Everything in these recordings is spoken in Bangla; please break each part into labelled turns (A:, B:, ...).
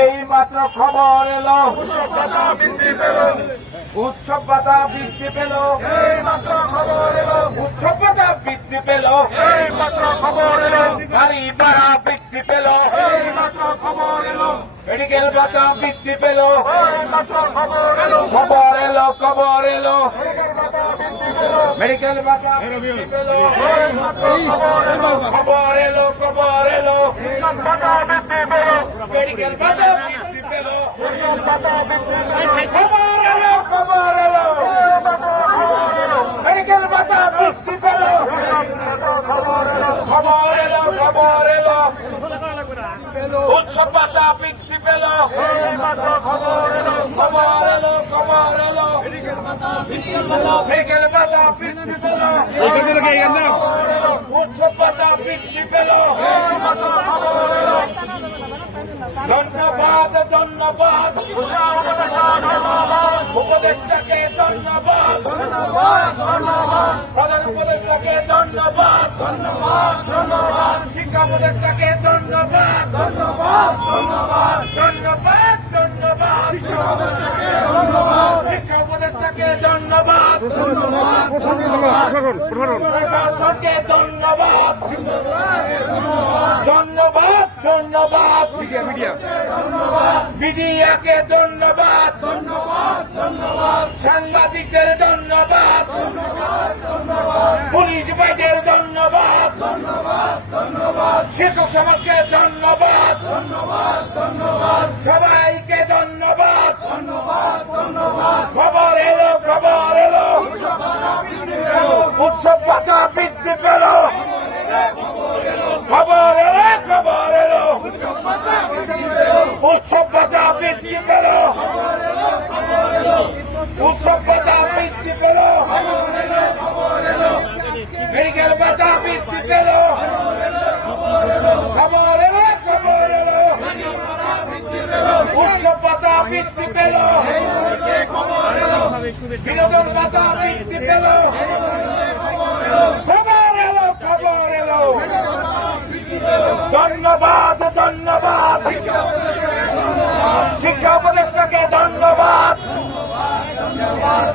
A: এই মাত্র খবর এলো। উৎসব ভাতা বৃদ্ধি পেল।
B: এই মাত্র খবর এলো।
A: উৎসব ভাতা বৃদ্ধি পেল।
B: এই মাত্র খবর এলো।
A: গাড়ি ভাড়া বৃদ্ধি পেল।
B: এই মাত্র খবর এলো।
A: মেডিকেল ভাতা বৃদ্ধি পেল।
B: খবর এলো।
A: খবর এলো মেডিকেল ভাতা
B: খবর এলো।
A: খবর এলো
B: ভাতা বৃদ্ধি পেল
A: মেডিকেল ভাতা বৃদ্ধি পেল
B: ভাতা বৃদ্ধি পেল
A: খবর এলো খবর এলো মেডিকেল ভাতা বৃদ্ধি পেল
B: খবর এলো
A: খবর এলো উৎসব ভাতা বৃদ্ধি পেল
B: খবর এলো
A: খবর এলো খবর এলো মেডিকেল ভাতা বৃদ্ধি পেল উৎসব ভাতা বৃদ্ধি পেল ধন্যবাদ ধন্যবাদ। উপদেষ্টাকে ধন্যবাদ।
B: ধন্যবাদ ধন্যবাদ।
A: প্রধান উপদেষ্টাকে ধন্যবাদ।
B: ধন্যবাদ। ধন্যবাদ।
A: শিক্ষা উপদেষ্টাকে ধন্যবাদ
B: ধন্যবাদ। ধন্যবাদ
A: ধন্যবাদ। শিক্ষা উপদেষ্টাকে ধন্যবাদ প্রশাসনকে ধন্যবাদ ধন্যবাদ। ধন্যবাদ মিডিয়াকে ধন্যবাদ সাংবাদিকদের ধন্যবাদ পুলিশ ভাইদের ধন্যবাদ শিক্ষক সমাজকে ধন্যবাদ। সবাইকে ধন্যবাদ। খবর এলো খবর এলো। উৎসব পাতা বৃদ্ধি পেল। খবর এলো খবর এলো। উৎসব পাতা বৃদ্ধি পেল। উৎসব পাতা বৃদ্ধি পেল মেডিকেল পাতা বৃদ্ধি পেল খবর এলো খবর এলো ধন্যবাদ ধন্যবাদ। শিক্ষা উপদেষ্টাকে ধন্যবাদ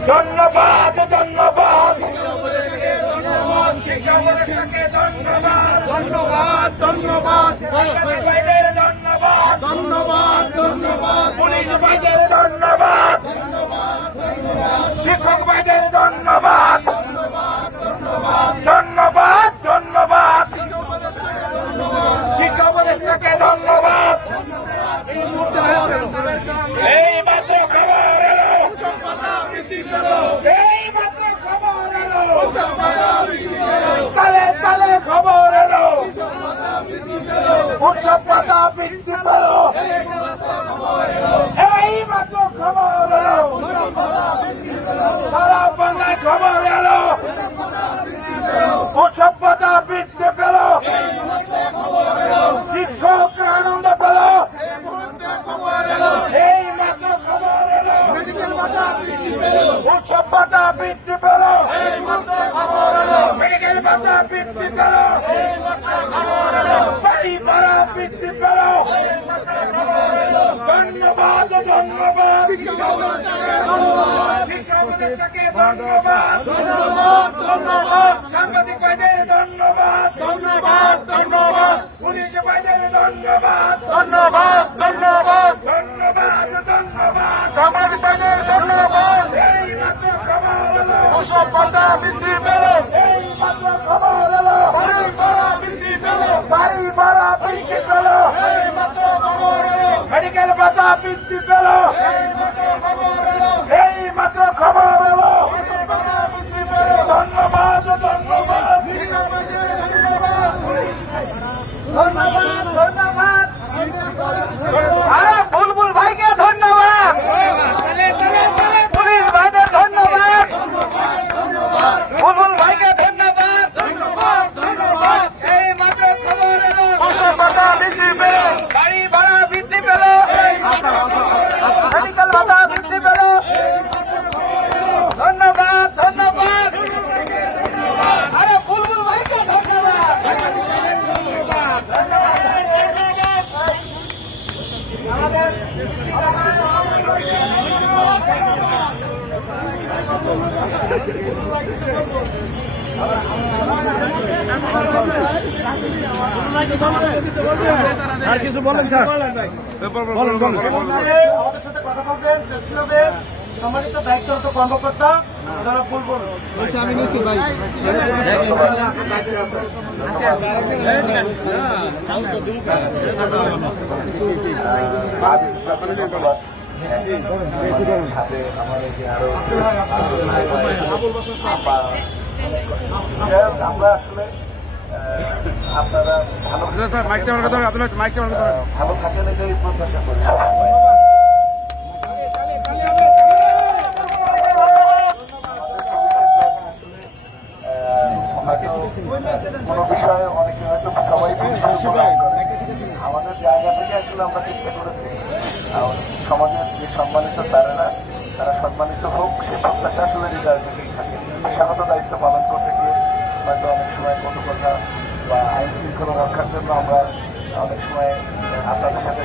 A: ধন্যবাদ ধন্যবাদ শিক্ষা ধন্যবাদ
B: ধন্যবাদ ধন্যবাদ
A: ধন্যবাদ
B: ধন্যবাদ। ধন্যবাদ
A: পুলিশ ভাইদের ধন্যবাদ। শিক্ষক ভাইদের ধন্যবাদ। ধন্যবাদ ধন্যবাদ শিক্ষা উপদেষ্টাকে ধন্যবাদ এই মাত্র খবর এলো এই মাত্র খবর এলো তালে তালে খবর এলো উৎসব পাতা বৃদ্ধি পেল এই মাত্র খবর এলো। সারা বাংলায় খবর এলো উৎসব পাতা বৃদ্ধি পেল শিক্ষক আনন্দ পেল এই মাত্র খবর এলো উৎসব পাতা বৃদ্ধি পেল। মেডিকেল পাতা বৃদ্ধি পেল। বাড়ি ভাড়া বৃদ্ধি পেল। ধন্যবাদ ধন্যবাদ। শিক্ষা উপদেষ্টাকে ধন্যবাদ।
B: ধন্যবাদ। ধন্যবাদ
A: সাংবাদিক ভাইদের ধন্যবাদ।
B: ধন্যবাদ ধন্যবাদ।
A: পুলিশ ভাইদের ধন্যবাদ
B: ধন্যবাদ ধন্যবাদ
A: ধন্যবাদ
B: সাংবাদিক ভাইদের ধন্যবাদ
A: এই মাত্র খবর এলো
B: ওসব ভাতা বৃদ্ধি পেল
A: এই মাত্র খবর এলো
B: বাড়ি ভাড়া বৃদ্ধি পেল
A: বাড়ি ভাড়া বৃদ্ধি পেল
B: এই মাত্র খবর এলো
A: মেডিকেল ভাতা বৃদ্ধি পেল
B: এই মাত্র খবর এলো
A: এই মাত্র খবর এলো
B: ওসব ভাতা বৃদ্ধি পেল
A: ধন্যবাদ ধন্যবাদ
B: শিক্ষা ভাইদের ধন্যবাদ
A: ধন্যবাদ ধন্যবাদ
B: ধন্যবাদ
A: আরে বুলবুল ভাইকে ধন্যবাদ পুলিশ ভাইদের ধন্যবাদ বুলবুল ভাইকে ধন্যবাদ
B: ধন্যবাদ ধন্যবাদ
A: এই মাত্র খবর এলো
B: ওসব ভাতা বৃদ্ধি পেল
A: গাড়ি ভাড়া বৃদ্ধি পেল
B: এই মাত্র
A: মেডিকেল আমাদের
C: আর কিছু বলেন স্যার? বলেন বলেন
B: আমাদের সাথে কথা বলবেন প্রেস ক্লাবের সম্মানিত দায়িত্বরত কর্মকর্তা যারা বলবেন
C: আমি নিচ্ছি ভাই।
B: আমরা আপনারা ভালো কোনো। আমাদের জায়গা থেকে আসলে আমরা চেষ্টা করেছি সমাজের যে সম্মানিত স্যারেরা, তারা সম্মানিত হোক, সে প্রত্যাশা আসলে হৃদয় থেকেই থাকে। পেশাগত দায়িত্ব পালন করতে গিয়ে হয়তো অনেক সময় কত কথা বা আইন শৃঙ্খলা রক্ষার জন্য আমরা অনেক সময় আপনাদের সাথে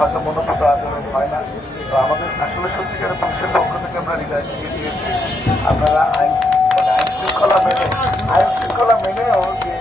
B: হয়তো মনোভূত আচরণ হয় না। তো আমাদের আসলে সত্যিকারের পুলিশের পক্ষ থেকে আমরা হৃদয় থেকে দিয়েছি। আপনারা আইন মানে আইন শৃঙ্খলা মেনে, আইন শৃঙ্খলা মেনেও যে